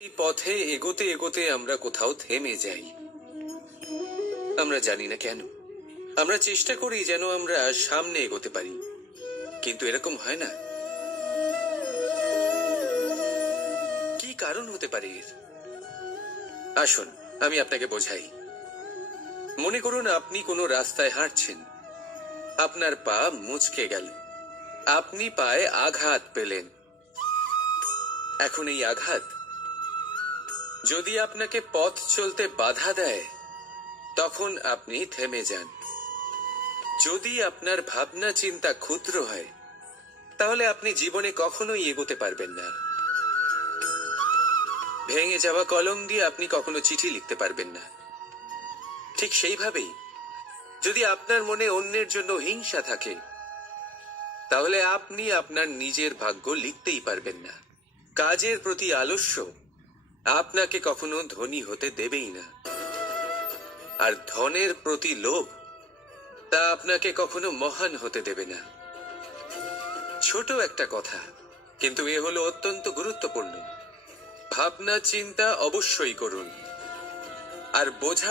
এই পথে এগোতে এগোতে আমরা কোথাও থেমে যাই। আমরা জানি না কেন। আমরা চেষ্টা করি যেন আমরা সামনে এগোতে পারি, কিন্তু এরকম হয় না। কি কারণ হতে পারে এর? আসুন আমি আপনাকে বোঝাই। মনে করুন আপনি কোনো রাস্তায় হাঁটছেন, আপনার পা মুচকে গেল, আপনি পায়ে আঘাত পেলেন। এখন এই আঘাত যদি আপনাকে পথ চলতে বাধা দেয়, তখন আপনি থেমে যান। যদি আপনার ভাবনা চিন্তা ক্ষুদ্র হয়, তাহলে আপনি জীবনে কখনোই এগোতে পারবেন না। ভেঙে যাওয়া কলম দিয়ে আপনি কখনো চিঠি লিখতে পারবেন না। ঠিক সেইভাবেই যদি আপনার মনে অন্যের জন্য হিংসা থাকে, তাহলে আপনি আপনার নিজের ভাগ্য লিখতেই পারবেন না। কাজের প্রতি আলস্য আপনাকে কখনো ধনী হতে দেবেই না, আর ধনের প্রতি লোভ তা আপনাকে কখনো মহান হতে দেবে না। ছোট একটা কথা, কিন্তু এ হলো অত্যন্ত গুরুত্বপূর্ণ। ভাবনা চিন্তা অবশ্যই করুন, আর বোঝার